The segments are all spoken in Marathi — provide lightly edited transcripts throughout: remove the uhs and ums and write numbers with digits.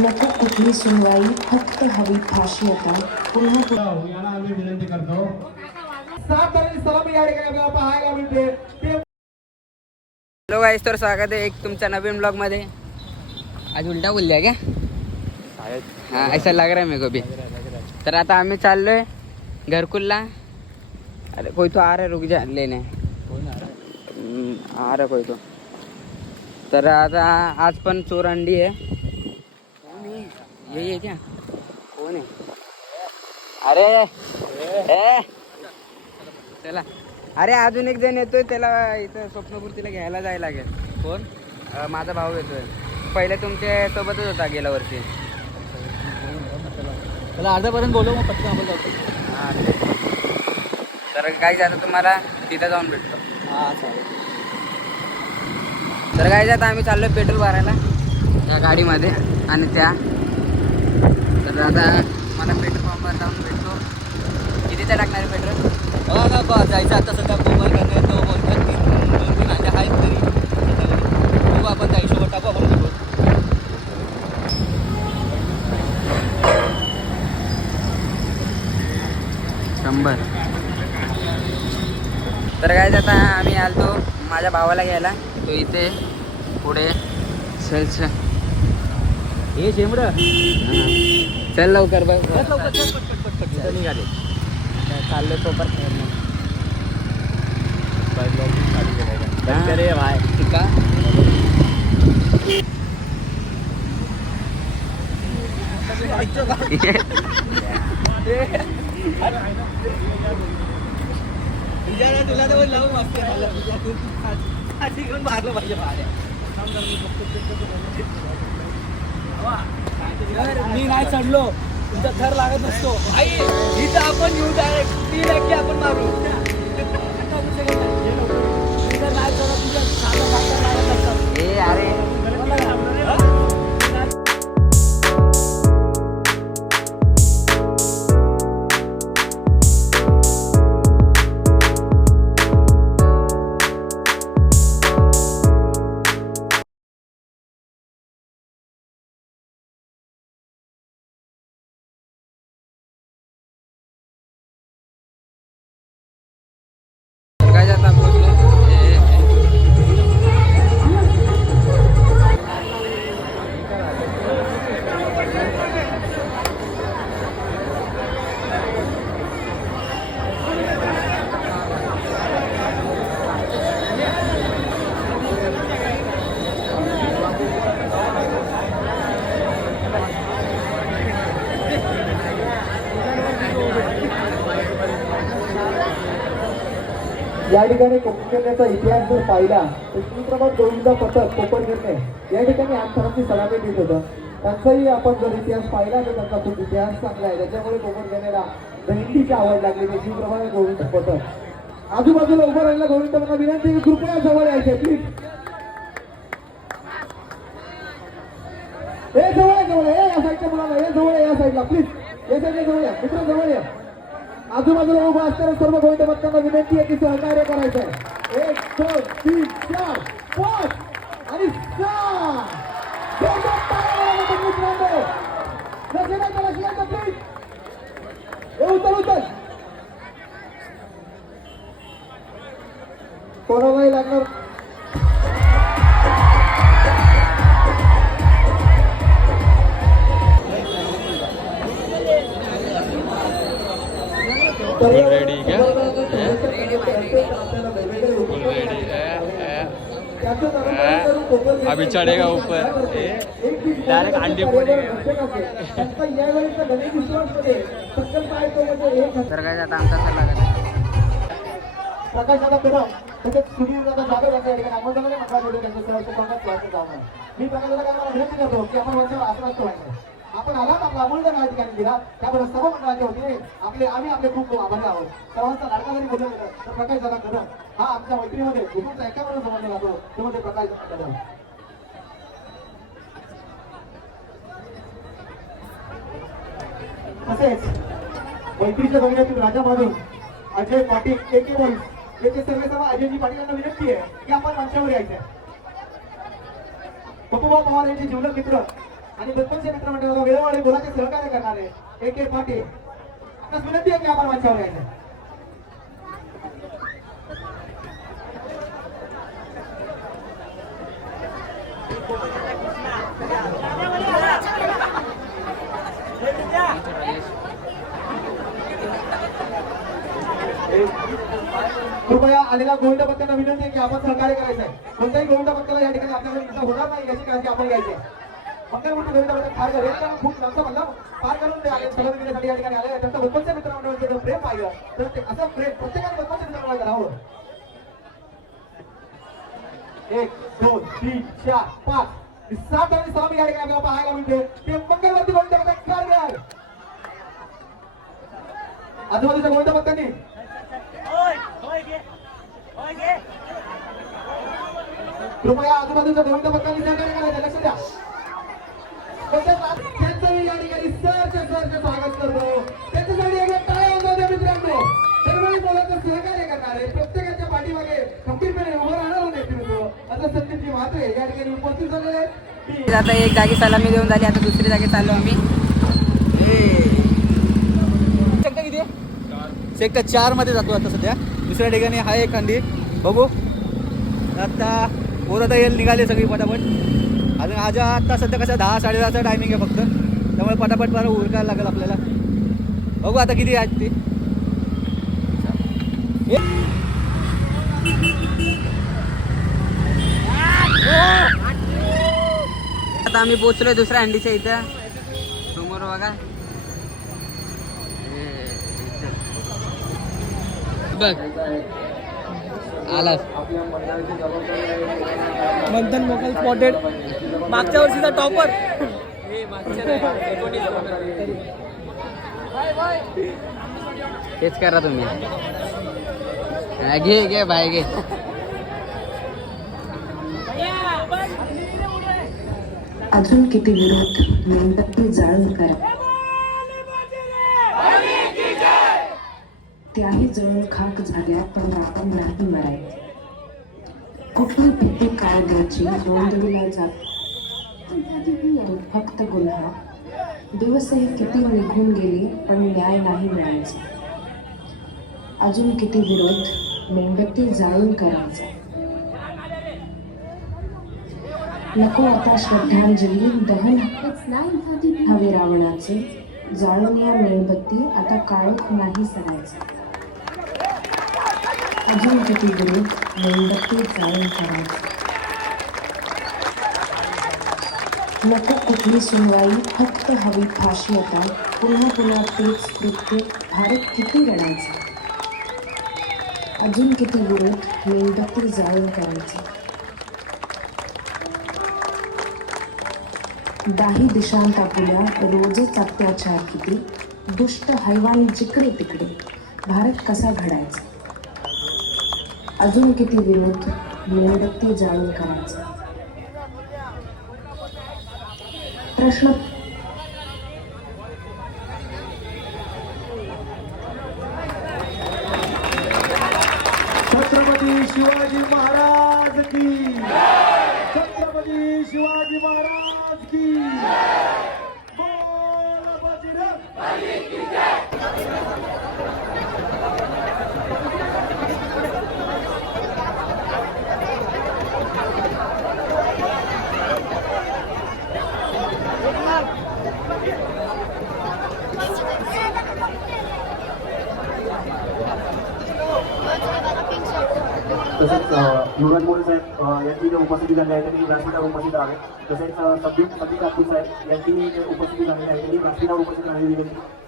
नको कुठली सुनवाई, फक्त हवी फाशी आता. पुन्हा याला आम्ही विनंती करतो. 7 तारीख सलामी या ठिकाणी आपल्याला पाहायला मिळते. हॅलो गाइस, तर स्वागत आहे एक तुमच्या नवीन ब्लॉग मध्ये. आज उलटा बोल दिया क्या? हाँ ऐसा लग रहा है मेरे को भी. तर आता आम्ही चाललोय घरकुलला. अरे कोई तो आ रहा है, रुक जा लेने. आ रहा कोई तो. तर आता आज पण चोर अंडी है. यही है क्या? कौन है? अरे ए चला. अरे अजून एक जण येतोय, त्याला इथं स्वप्नपूर्तीला घ्यायला जायला लागेल. कोण? माझा भाऊ येतोय. पहिले तुमच्या सोबतच होता गेल्या वर्षी. त्याला अर्ध्यापर्यंत बोलव, मग पटकन आपण जातो. हां तर काय झालं, तुम्हाला तिथं जाऊन भेटतो. हां चालेल. तर काय आता आम्ही चाललोय पेट्रोल भरायला या गाडीमध्ये. आणि त्या तर आता मला पेट्रोल पंपवर जाऊन भेटतो. कितीचं लागणार आहे पेट्रोल? बघा ना बा, जायचं आता सध्या कोमर करणे तो बोलतात की 2-3 अंडे आहेत तरी बघू आपण त्या हिशोबात टाकू आपण पेट्रोल. शंभर. तर काय आता आम्ही आलतो माझ्या भावाला घ्यायला. तो इथे पुढे चल चल. हे शेंबडं चल लवकर बघ. लवकर निघाले. चाललो तो पण अरे भाई का तुला तर लावून वाटते मारलं पाहिजे भाड्या. मी नाही चढलो, तुमचा थर लागत नसतो. आई इथं आपण येऊ डायरेक्ट 3 टक्के आपण मारू. नाही चढत तुझ्या साधा लागत असतात. ए अरे काय जाता पोहोचलो. या ठिकाणी कोकणचा इतिहास जर पाहिला तर श्रीप्रभात गोविंदा पथक कोकणगिरणे या ठिकाणी आमसरांची सलामी देत होतं. त्यांचाही आपण जर इतिहास पाहिला तर त्यांचा खूप इतिहास चांगला आहे. त्याच्यामुळे कोकणगिरणेला दहिंडीची आवड लागली. ते श्रीप्रभात गोविंद पथक. आजूबाजूला उभं राहिला गोविंदांना विनंती की कृपया जवळ यायचे प्लीज. हे जवळ या साईडच्या मुलांना, हे जवळ या साईडला प्लीज. या साईडला जवळ या मित्र, जवळ या. आजूबाजूला उभा असणाऱ्या सर्व गोविंद भक्तांना विनंती आहे की सहकार्य करायचं आहे. 1 2 3 4 5 आणि 6. उतर कोणालाही लागणार. अभी चढ़ेगा ऊपर डायरेक्ट अंडे फोड़ेगा. तर काय आता आमचा सल्ला लागत. प्रकाश दादा कदम तसेच सुधीर दादा जाधव यांच्या ठिकाणी आमंत्रणाने मंडळाकडे त्यांच्या सहर्ष पंकज क्लासचं जाऊ नये. मी प्रकाश दादा काय विनंती करतो की आपण वंशावर आसन असतो. आपण आलात आपला अमूल्य या ठिकाणी दिला. त्याबरोबर सर्व मंडळाच्या वतीने आम्ही आपले खूप आभारी आहोत. सर्वांचा लाडका जरी बोललं गेलं तर प्रकाश दादा कदम हा आमच्या मैत्रीमध्ये गुरुचा एकाबरोबर समजला जातो. तो म्हणजे प्रकाश कदम. तसेच मैत्रीच्या बंगल्यातील राजा म्हणून अजय पाटील एके वॉइस याचे सर्वेसर्वा अजयजी पाटील यांना विनंती आहे की आपण मंचावर यायचं. बबूभाऊ पवार यांचे जीवलग मित्र आणि बचपनचे मित्र मंडळाला वेळोवेळी मुलाचे सहकार्य करणारे एक पाटील आपल्यास विनंती आहे की आपण मंचावर यायचं. कृपया आलेल्या गोविंद पत्त्यांना विनंती आहे की आपण सहकार्य करायचं आहे. कोणत्याही गोविंद पत्त्याला या ठिकाणी आपल्याकडे इजा होणार नाही याची काळजी आपण घ्यायची आहे. मंगलमूर्ती गोविंद पत्ते फार झाले कारण खूप लांबचा म्हणला पार करून ते आले सहभागी घेण्यासाठी या ठिकाणी आले. त्यांचं बचपनच्या मित्रमंडळाचं जर प्रेम पाहिलं तर ते असं प्रेम प्रत्येकाने बचपनच्या मित्रमंडळाला करावं. 1 2 3 4 5 7 आणि सलामी या ठिकाणी आपल्याला पाहायला मिळते. ते मंगलमूर्ती गोविंद पत्ते कारगर आजूबाजूच्या गोविंद पत्त्यांनी कृपया आजूबाजूच्या गोविंद पत्त्यांनी सहकार्य करायचं. लक्ष द्या. त्यांचंही या ठिकाणी सरचे स्वागत करतो. त्यांच्यासाठी एक टाळ्या वाजवूया मित्रांनो. सर्व मुलांचं सहकार्य करणारे प्रत्येकाच्या पाठीमागे खंबीरपणे उभं राहणार नेतृत्व असं संदीपजी म्हात्रे या ठिकाणी उपस्थित झालेले आहेत. आता एक जागी सलामी देऊन झाली, आता दुसरी जागी चाललो आम्ही. सेक्टर किती आहे? सेक्टर 4 मध्ये जातो आता सध्या. दुसऱ्या ठिकाणी हा एक खांदी बघू. आता पोरं आता येईल निघाले सगळी पटापट. अजून आज आता सध्या कसं 10 10:30चा टायमिंग आहे फक्त, त्यामुळे पटापट बरं उरकायला लागेल आपल्याला. बघू आता किती आहेत ते. आता आम्ही पोचलोय दुसऱ्या हंडीच्या इथं. समोर बघा बघ आला मंथन मोकल स्पॉटेड. मागच्या वर्षीचा टॉपर. तेच करा तुम्ही. घे घे बाय घे. अजून किती विरोध मेणबत्ती जाळून करा, त्याही जळून खाक झाल्या पण आपण नाही मरायचे. कुठली भीती काळजाची नोंदविला जात फक्त गुन्हा. दिवसही किती निघून गेली पण न्याय नाही मिळायचा. अजून किती विरोध मेणबत्ती जाळून करायचा. नको आता श्रद्धांजली दहन हवे रावणाचे. जाळून या मेणबत्ती आता काळोख नाही सरायचा. अजून किती विरोध मेणबत्ती जाळून करायचा. नको कुठली सुनवाई फक्त हवी फाशी. आता पुन्हा पुन्हा तेच कृत्य भारत किती रडायचा. अजून किती विरोध मेणबत्ती जाळून करायचा. दाही दिशांत आपुल्या रोजच अत्याचार किती. दुष्ट हैवान जिकडे तिकडे भारत कसा घडायचा. अजून किती विरोध मेणबत्ती जाळून करायचा. प्रश्न छत्रपती शिवाजी महाराज की. छत्रपती शिवाजी महाराज की. बोल बजरंग की जय. तसेच युवराज मोरे साहेब यांची जे उपस्थिती झाली आहे त्यांनी व्यासपीठावर उपस्थित आहे. तसेच संदीप ठाकूर साहेब यांची जे उपस्थिती झालेली आहे त्यांनी व्यासपीठावर उपस्थित राहिलेली आहे.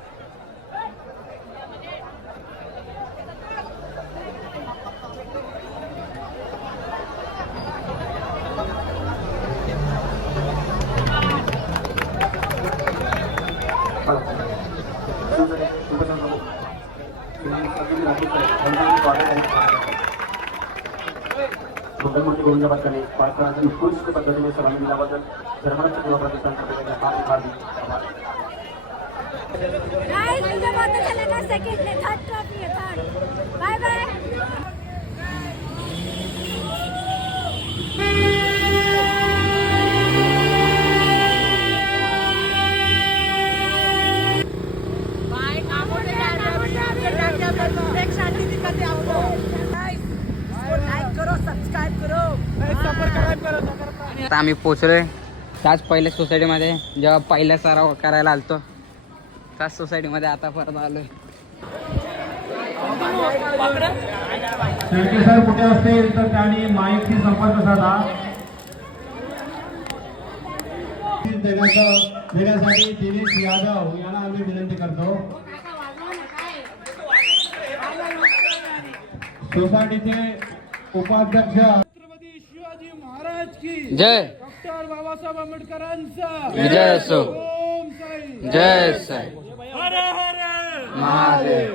मंगलमूर्ती गोविंद पत्त्यांनी पालकांना उत्कृष्ट पद्धतीने सलामी दिल्याबद्दल धर्मरक्षक युवा प्रतिष्ठान समितीच्या बाय बाय. आता आम्ही पोचलोय त्याच पहिल्या सोसायटीमध्ये जेव्हा पहिला सराव करायला आलतो त्याच सोसायटीमध्ये आता परत आलोय. शेळके सर कुठे असतील तर त्यांनी माईकशी संपर्क साधा. देण्यासाठी दिनेश यादव यांना आम्ही विनंती करतो. सोसायटीचे उपाध्यक्ष छत्रपती शिवाजी महाराज की जय. डॉक्टर बाबासाहेब आंबेडकरांचा विजय असो. ओम साई जय साई. हर हर महादेव.